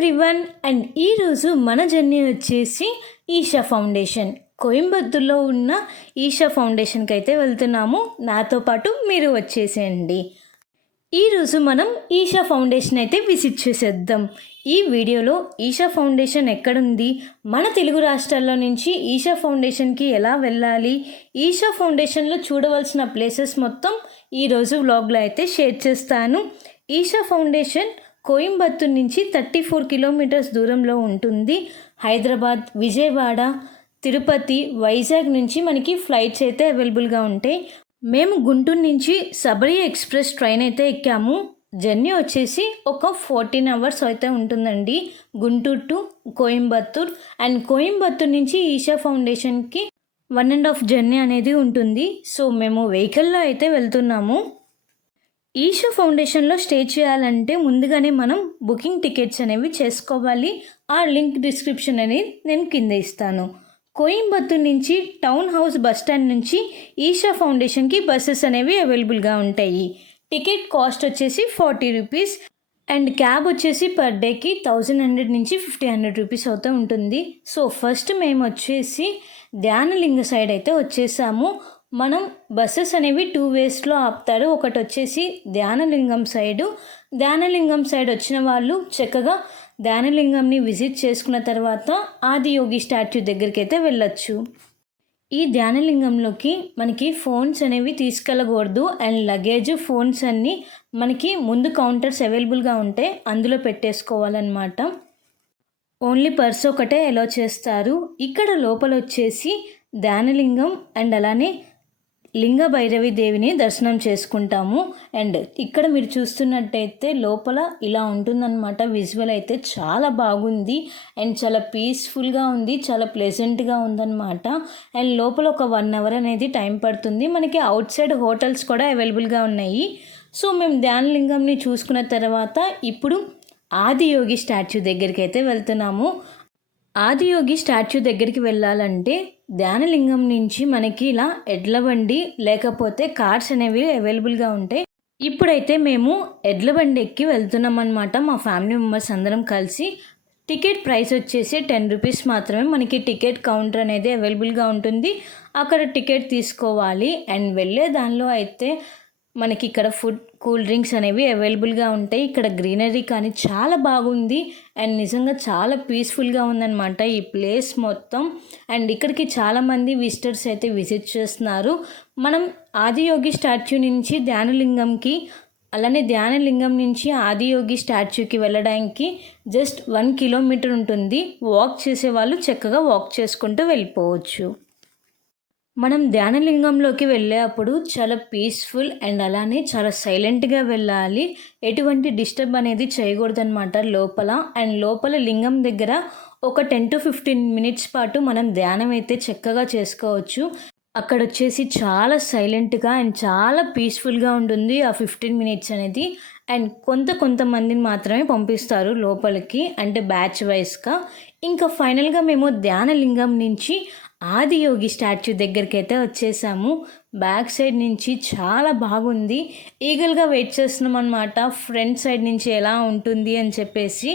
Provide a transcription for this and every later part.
Everyone and ఈరోజు మన journey వచ్చేసి ఈషా ఫౌండేషన్ కోయంబత్తూర్లో ఉన్న ఈషా ఫౌండేషన్కి అయితే వెళ్తున్నాము. నాతో పాటు మీరు వచ్చేసేయండి. ఈరోజు మనం ఈషా ఫౌండేషన్ అయితే విజిట్ చేసేద్దాం. ఈ వీడియోలో ఈషా ఫౌండేషన్ ఎక్కడుంది, మన తెలుగు రాష్ట్రాల్లో నుంచి ఈషా ఫౌండేషన్కి ఎలా వెళ్ళాలి, ఈషా ఫౌండేషన్లో చూడవలసిన ప్లేసెస్ మొత్తం ఈరోజు వ్లాగ్లో అయితే షేర్ చేస్తాను. ఈషా ఫౌండేషన్ కోయంబత్తూర్ నుంచి 34 కిలోమీటర్స్ దూరంలో ఉంటుంది. హైదరాబాద్, విజయవాడ, తిరుపతి, వైజాగ్ నుంచి మనకి ఫ్లైట్స్ అయితే అవైలబుల్గా ఉంటాయి. మేము గుంటూరు నుంచి శబరి ఎక్స్ప్రెస్ ట్రైన్ అయితే ఎక్కాము. జర్నీ వచ్చేసి ఒక 14 అవర్స్ అయితే ఉంటుందండి, గుంటూరు టు కోయంబత్తూర్. అండ్ కోయంబత్తూర్ నుంచి ఈషా ఫౌండేషన్కి 1.5 జర్నీ అనేది ఉంటుంది. సో మేము వెహికల్లో అయితే వెళ్తున్నాము. ఈషా ఫౌండేషన్లో స్టే చేయాలంటే ముందుగానే మనం బుకింగ్ టికెట్స్ అనేవి చేసుకోవాలి. ఆ లింక్ డిస్క్రిప్షన్ అనేది నేను కింద ఇస్తాను. కోయంబత్తూర్ నుంచి టౌన్ హౌస్ బస్టాండ్ నుంచి ఈషా ఫౌండేషన్కి బస్సెస్ అనేవి అవైలబుల్గా ఉంటాయి. టికెట్ కాస్ట్ వచ్చేసి 40 రూపీస్ అండ్ క్యాబ్ వచ్చేసి పర్ డేకి 1100 నుంచి 1500 రూపీస్ అవుతూ ఉంటుంది. సో ఫస్ట్ మేము వచ్చేసి ధ్యానలింగ సైడ్ అయితే వచ్చేసాము. మనం బస్సెస్ అనేవి 2 వేస్లో ఆపుతారు. ఒకటి వచ్చేసి ధ్యానలింగం సైడ్ వచ్చిన వాళ్ళు చక్కగా ధ్యానలింగంని విజిట్ చేసుకున్న తర్వాత ఆదియోగి స్టాచ్యూ దగ్గరికి అయితే వెళ్ళొచ్చు. ఈ ధ్యానలింగంలోకి మనకి ఫోన్స్ అనేవి తీసుకెళ్ళకూడదు అండ్ లగేజ్, ఫోన్స్ అన్నీ మనకి ముందు కౌంటర్స్ అవైలబుల్గా ఉంటాయి, అందులో పెట్టేసుకోవాలన్నమాట. ఓన్లీ పర్స్ ఒకటే అలో చేస్తారు. ఇక్కడ లోపల వచ్చేసి ధ్యానలింగం అండ్ అలానే లింగ భైరవి దేవిని దర్శనం చేసుకుంటాము. అండ్ ఇక్కడ మీరు చూస్తున్నట్టయితే లోపల ఇలా ఉంటుందన్నమాట. విజువల్ అయితే చాలా బాగుంది అండ్ చాలా పీస్ఫుల్గా ఉంది, చాలా ప్లెజెంట్గా ఉందన్నమాట. అండ్ లోపల ఒక 1 అవర్ అనేది టైం పడుతుంది. మనకి అవుట్ సైడ్ హోటల్స్ కూడా అవైలబుల్గా ఉన్నాయి. సో మేము ధ్యానలింగంని చూసుకున్న తర్వాత ఇప్పుడు ఆదియోగి స్టాచ్యూ దగ్గరికి అయితే వెళ్తున్నాము. ఆదియోగి స్టాచ్యూ దగ్గరికి వెళ్ళాలంటే ధ్యానలింగం నుంచి మనకి ఇలా ఎడ్ల బండి లేకపోతే కార్స్ అనేవి అవైలబుల్గా ఉంటాయి. ఇప్పుడైతే మేము ఎడ్ల బండి ఎక్కి వెళ్తున్నాం అనమాట, మా ఫ్యామిలీ మెంబర్స్ అందరం కలిసి. టికెట్ ప్రైస్ వచ్చేసి 10 రూపీస్ మాత్రమే. మనకి టికెట్ కౌంటర్ అనేది అవైలబుల్గా ఉంటుంది, అక్కడ టికెట్ తీసుకోవాలి. అండ్ వెళ్ళే దానిలో అయితే మనకి ఇక్కడ ఫుడ్, కూల్ డ్రింక్స్ అనేవి అవైలబుల్గా ఉంటాయి. ఇక్కడ గ్రీనరీ కానీ చాలా బాగుంది అండ్ నిజంగా చాలా పీస్ఫుల్గా ఉందన్నమాట ఈ ప్లేస్ మొత్తం. అండ్ ఇక్కడికి చాలామంది విజిటర్స్ అయితే విజిట్ చేస్తున్నారు. మనం ఆదియోగి స్టాచ్యూ నుంచి ధ్యానలింగంకి, అలానే ధ్యానలింగం నుంచి ఆదియోగి స్టాచ్యూకి వెళ్ళడానికి జస్ట్ 1 కిలోమీటర్ ఉంటుంది. వాక్ చేసే వాళ్ళు చక్కగా వాక్ చేసుకుంటూ వెళ్ళిపోవచ్చు. మనం ధ్యానలింగంలోకి వెళ్ళేటప్పుడు చాలా పీస్ఫుల్ అండ్ అలానే చాలా సైలెంట్గా వెళ్ళాలి. ఎటువంటి డిస్టర్బ్ అనేది చేయకూడదన్నమాట లోపల. అండ్ లోపల లింగం దగ్గర ఒక 10 to 15 మినిట్స్ పాటు మనం ధ్యానం అయితే చక్కగా చేసుకోవచ్చు. అక్కడ వచ్చేసి చాలా సైలెంట్గా అండ్ చాలా పీస్ఫుల్గా ఉంటుంది ఆ 15 మినిట్స్ అనేది. అండ్ కొంతమందిని మాత్రమే పంపిస్తారు లోపలికి, అంటే బ్యాచ్ వైజ్గా. ఇంకా ఫైనల్గా మేము ధ్యానలింగం నుంచి ఆదియోగి స్టాచ్యూ దగ్గరికి అయితే వచ్చేసాము. బ్యాక్ సైడ్ నుంచి చాలా బాగుంది, ఈగల్గా వెయిట్ చేస్తున్నాం అనమాట ఫ్రంట్ సైడ్ నుంచి ఎలా ఉంటుంది అని చెప్పేసి.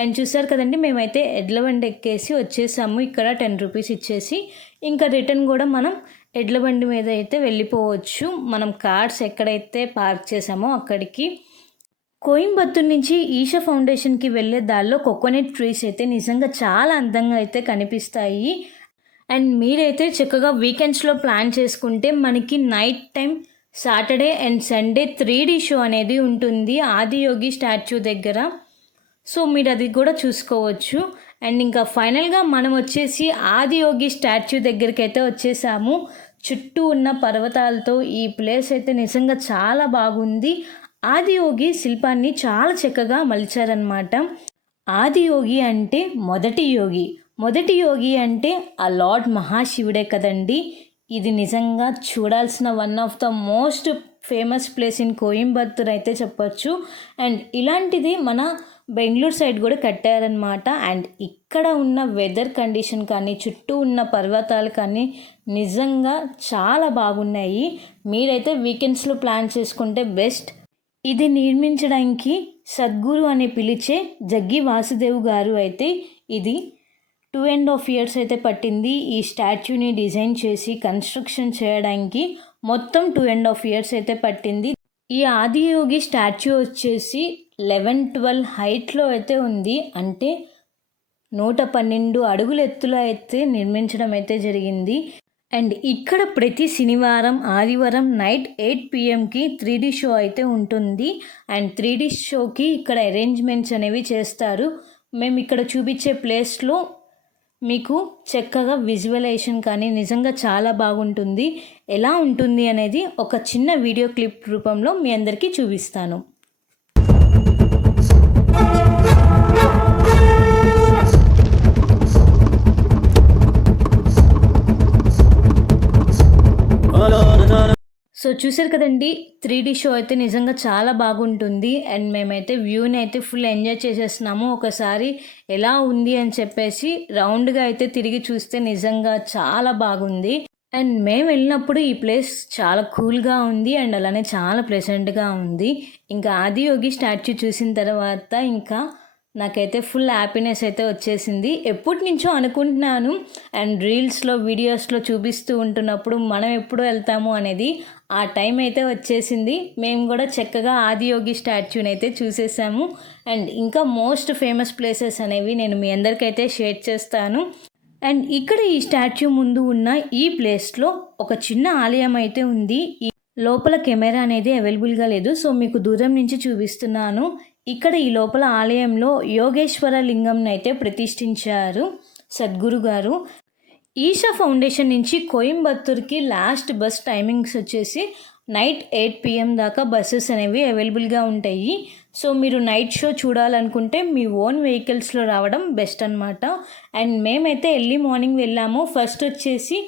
అండ్ చూసారు కదండి, మేమైతే ఎడ్ల బండి ఎక్కేసి వచ్చేసాము. ఇక్కడ 10 రూపీస్ ఇచ్చేసి ఇంకా రిటర్న్ కూడా మనం ఎడ్ల బండి మీద అయితే వెళ్ళిపోవచ్చు. మనం కార్స్ ఎక్కడైతే పార్క్ చేసామో అక్కడికి. కోయంబత్తూర్ నుంచి ఈషా ఫౌండేషన్కి వెళ్ళే దారిలో కోకోనట్ ట్రీస్ అయితే నిజంగా చాలా అందంగా అయితే కనిపిస్తాయి. అండ్ మీరైతే చక్కగా వీకెండ్స్లో ప్లాన్ చేసుకుంటే మనకి night time Saturday and Sunday 3D show అనేది ఉంటుంది ఆదియోగి స్టాచ్యూ దగ్గర. సో మీరు అది కూడా చూసుకోవచ్చు. అండ్ ఇంకా ఫైనల్గా మనం వచ్చేసి ఆదియోగి స్టాచ్యూ దగ్గరికి అయితే వచ్చేసాము. చుట్టూ ఉన్న పర్వతాలతో ఈ ప్లేస్ అయితే నిజంగా చాలా బాగుంది. ఆదియోగి శిల్పాన్ని చాలా చక్కగా మలిచారనమాట. ఆదియోగి అంటే మొదటి యోగి అంటే ఆ లార్డ్ మహాశివుడే కదండి. ఇది నిజంగా చూడాల్సిన one of the most famous place in Coimbatore అయితే చెప్పొచ్చు. అండ్ ఇలాంటిది మన బెంగళూరు సైడ్ కూడా కట్టారనమాట. అండ్ ఇక్కడ ఉన్న వెదర్ కండిషన్ కానీ, చుట్టూ ఉన్న పర్వతాలు కానీ నిజంగా చాలా బాగున్నాయి. మీరైతే వీకెండ్స్లో ప్లాన్ చేసుకుంటే బెస్ట్. ఇది నిర్మించడానికి సద్గురు అని పిలిచే జగ్గి వాసుదేవ్ గారు అయితే ఇది 2.5 years అయితే పట్టింది ఈ స్టాచ్యూని డిజైన్ చేసి కన్స్ట్రక్షన్ చేయడానికి. మొత్తం 2.5 years అయితే పట్టింది. ఈ ఆదియోగి స్టాచ్యూ వచ్చేసి 11-12 హైట్లో అయితే ఉంది. అంటే 112 అడుగుల ఎత్తులో అయితే నిర్మించడం అయితే జరిగింది. అండ్ ఇక్కడ ప్రతి శనివారం ఆదివారం నైట్ 8 PMకి 3D షో అయితే ఉంటుంది. అండ్ 3D షోకి ఇక్కడ అరేంజ్మెంట్స్ అనేవి చేస్తారు. మేము ఇక్కడ చూపించే ప్లేస్లో మీకు చక్కగా విజువలైజేషన్ కానీ నిజంగా చాలా బాగుంటుంది. ఎలా ఉంటుంది అనేది ఒక చిన్న వీడియో క్లిప్ రూపంలో మీ అందరికీ చూపిస్తాను. సో చూసారు కదండి, 3D షో అయితే నిజంగా చాలా బాగుంటుంది. అండ్ మేమైతే వ్యూని అయితే ఫుల్ ఎంజాయ్ చేసేస్తున్నాము. ఒకసారి ఎలా ఉంది అని చెప్పేసి రౌండ్గా అయితే తిరిగి చూస్తే నిజంగా చాలా బాగుంది. అండ్ మేము వెళ్ళినప్పుడు ఈ ప్లేస్ చాలా కూల్గా ఉంది అండ్ అలానే చాలా ప్లెజెంట్గా ఉంది. ఇంకా ఆదియోగి స్టాచ్యూ చూసిన తర్వాత ఇంకా నాకైతే ఫుల్ హ్యాపీనెస్ అయితే వచ్చేసింది. ఎప్పటి నుంచో అనుకుంటున్నాను అండ్ రీల్స్లో వీడియోస్లో చూపిస్తూ ఉంటున్నప్పుడు మనం ఎప్పుడు వెళ్తాము అనేది ఆ టైం అయితే వచ్చేసింది. మేము కూడా చక్కగా ఆదియోగి స్టాచ్యూని అయితే చూసేసాము. అండ్ ఇంకా మోస్ట్ ఫేమస్ ప్లేసెస్ అనేవి నేను మీ అందరికైతే షేర్ చేస్తాను. అండ్ ఇక్కడ ఈ స్టాచ్యూ ముందు ఉన్న ఈ ప్లేస్లో ఒక చిన్న ఆలయం అయితే ఉంది. ఈ లోపల కెమెరా అనేది అవైలబుల్గా లేదు, సో మీకు దూరం నుంచి చూపిస్తున్నాను. ఇక్కడ ఈ లోపల ఆలయంలో యోగేశ్వర లింగంని అయితే ప్రతిష్ఠించారు సద్గురు గారు. ఈషా ఫౌండేషన్ నుంచి కోయంబత్తూర్కి లాస్ట్ బస్ టైమింగ్స్ వచ్చేసి నైట్ 8 PM దాకా బస్సెస్ అనేవి అవైలబుల్గా ఉంటాయి. సో మీరు నైట్ షో చూడాలనుకుంటే మీ ఓన్ వెహికల్స్లో రావడం బెస్ట్ అనమాట. అండ్ మేమైతే ఎర్లీ మార్నింగ్ వెళ్ళాము. ఫస్ట్ వచ్చేసి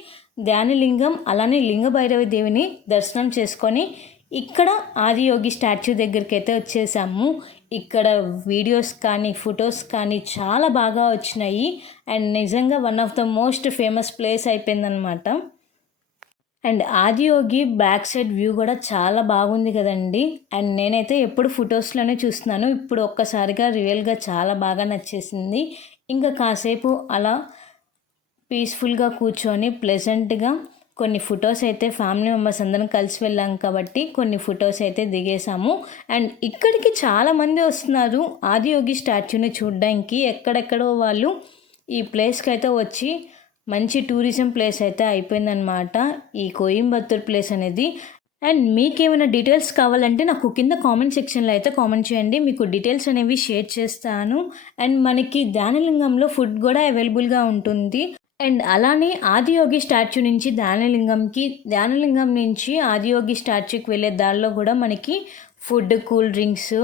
ధ్యానలింగం అలానే లింగభైరవి దేవిని దర్శనం చేసుకొని ఇక్కడ ఆదియోగి స్టాచ్యూ దగ్గరికి అయితే వచ్చేసాము. ఇక్కడ వీడియోస్ కానీ ఫొటోస్ కానీ చాలా బాగా వచ్చినాయి. అండ్ నిజంగా one of the most famous place అయిపోయిందనమాట. And Adiyogi back side view కూడా చాలా బాగుంది కదండి. అండ్ నేనైతే ఎప్పుడు ఫొటోస్లోనే చూస్తున్నాను, ఇప్పుడు ఒక్కసారిగా రియల్గా చాలా బాగా నచ్చేసింది. ఇంకా కాసేపు అలా పీస్ఫుల్గా కూర్చొని ప్లెజెంట్గా కొన్ని ఫొటోస్ అయితే ఫ్యామిలీ మెంబర్స్ అందరం కలిసి వెళ్ళాం కాబట్టి కొన్ని ఫొటోస్ అయితే దిగేసాము. అండ్ ఇక్కడికి చాలామంది వస్తున్నారు ఆదియోగి స్టాచ్యూని చూడడానికి. ఎక్కడెక్కడో వాళ్ళు ఈ ప్లేస్కి అయితే వచ్చి మంచి టూరిజం ప్లేస్ అయితే అయిపోయిందనమాట ఈ కోయంబత్తూర్ ప్లేస్ అనేది. అండ్ మీకేమైనా డీటెయిల్స్ కావాలంటే నాకు కింద కామెంట్ సెక్షన్లో అయితే కామెంట్ చేయండి, మీకు డీటెయిల్స్ అనేవి షేర్ చేస్తాను. అండ్ మనకి ధ్యానలింగంలో ఫుడ్ కూడా అవైలబుల్గా ఉంటుంది. అండ్ అలానే ఆదియోగి స్టాచ్యూ నుంచి ధ్యానలింగం నుంచి ఆదియోగి స్టాచ్యూకి వెళ్ళే దారిలో కూడా మనకి food, cool drinks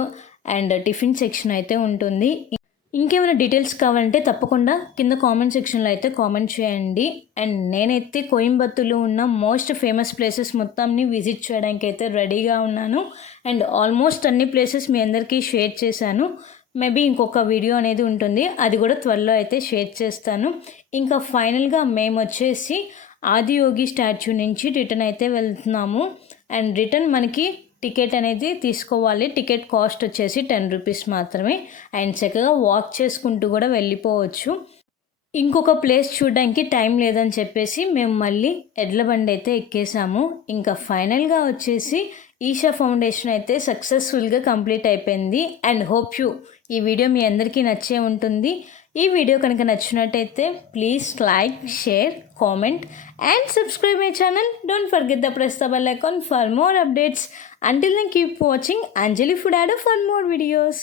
and tiffin section అయితే ఉంటుంది. ఇంకేమైనా డీటెయిల్స్ కావాలంటే తప్పకుండా కింద కామెంట్ సెక్షన్లో అయితే కామెంట్ చేయండి. అండ్ నేనైతే కోయంబత్తూర్లో ఉన్న మోస్ట్ ఫేమస్ ప్లేసెస్ మొత్తాన్ని విజిట్ చేయడానికి అయితే రెడీగా ఉన్నాను. అండ్ ఆల్మోస్ట్ అన్ని ప్లేసెస్ మీ అందరికీ షేర్ చేశాను. మేబీ ఇంకొక వీడియో అనేది ఉంటుంది, అది కూడా త్వరలో అయితే షేర్ చేస్తాను. ఇంకా ఫైనల్గా మేము వచ్చేసి ఆదియోగి స్టాచ్యూ నుంచి రిటర్న్ అయితే వెళ్తున్నాము. అండ్ రిటర్న్ మనకి టికెట్ అనేది తీసుకోవాలి. టికెట్ కాస్ట్ వచ్చేసి 10 రూపీస్ మాత్రమే. అండ్ చక్కగా వాక్ చేసుకుంటూ కూడా వెళ్ళిపోవచ్చు. ఇంకొక ప్లేస్ చూడడానికి టైం లేదని చెప్పేసి మేము మళ్ళీ ఎడ్ల బండి అయితే ఎక్కేసాము. ఇంకా ఫైనల్గా వచ్చేసి ఈషా ఫౌండేషన్ అయితే సక్సెస్ఫుల్గా కంప్లీట్ అయిపోయింది. అండ్ హోప్ యూ ఈ వీడియో మీ అందరికీ నచ్చే ఉంటుంది. ఈ వీడియో కనుక నచ్చినట్టయితే please like, share, comment and subscribe my channel. Don't forget to press the bell icon for more updates. Until then, keep watching Anjali Food Addo for more videos.